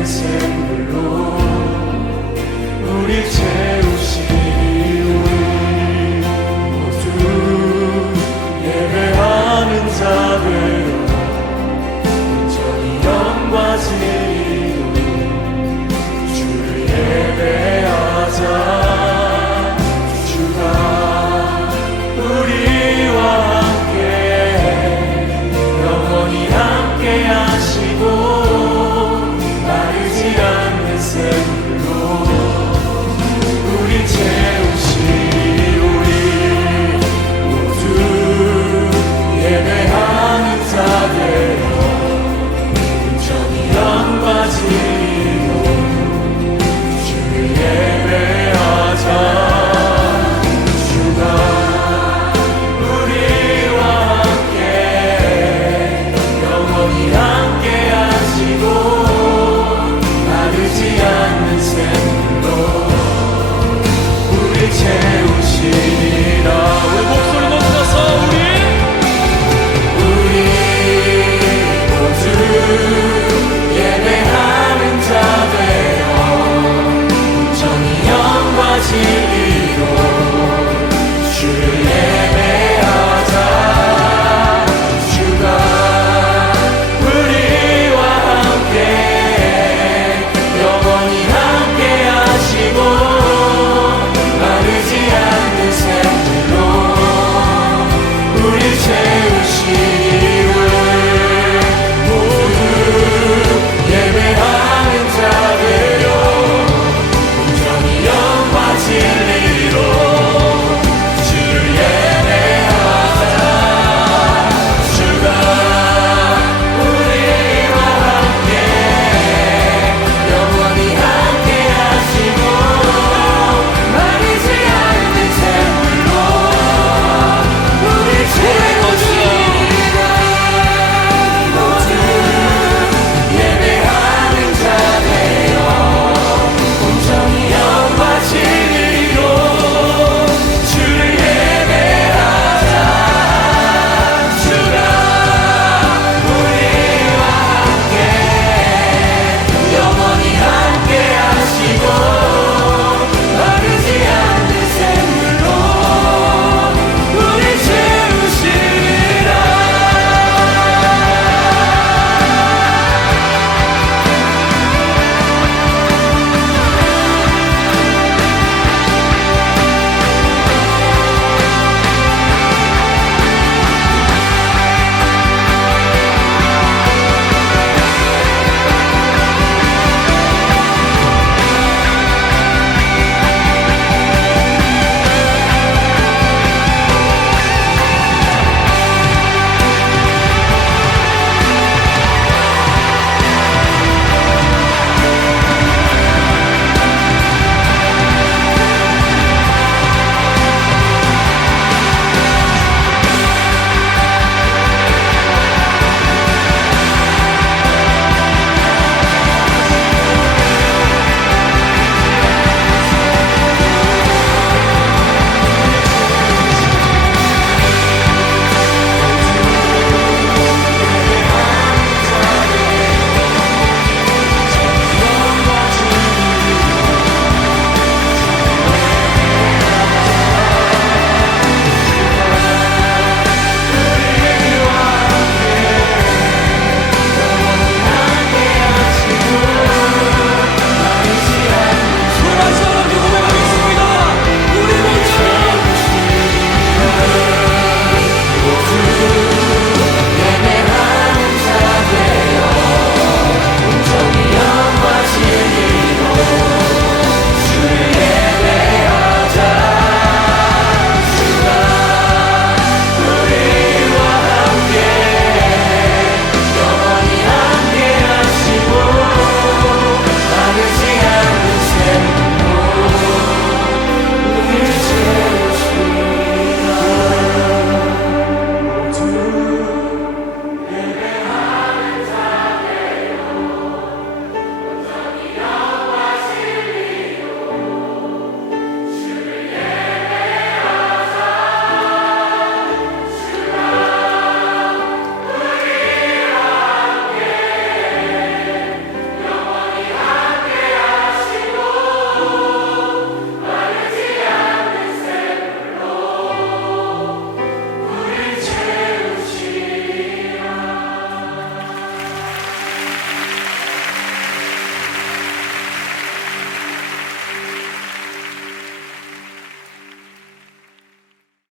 answer.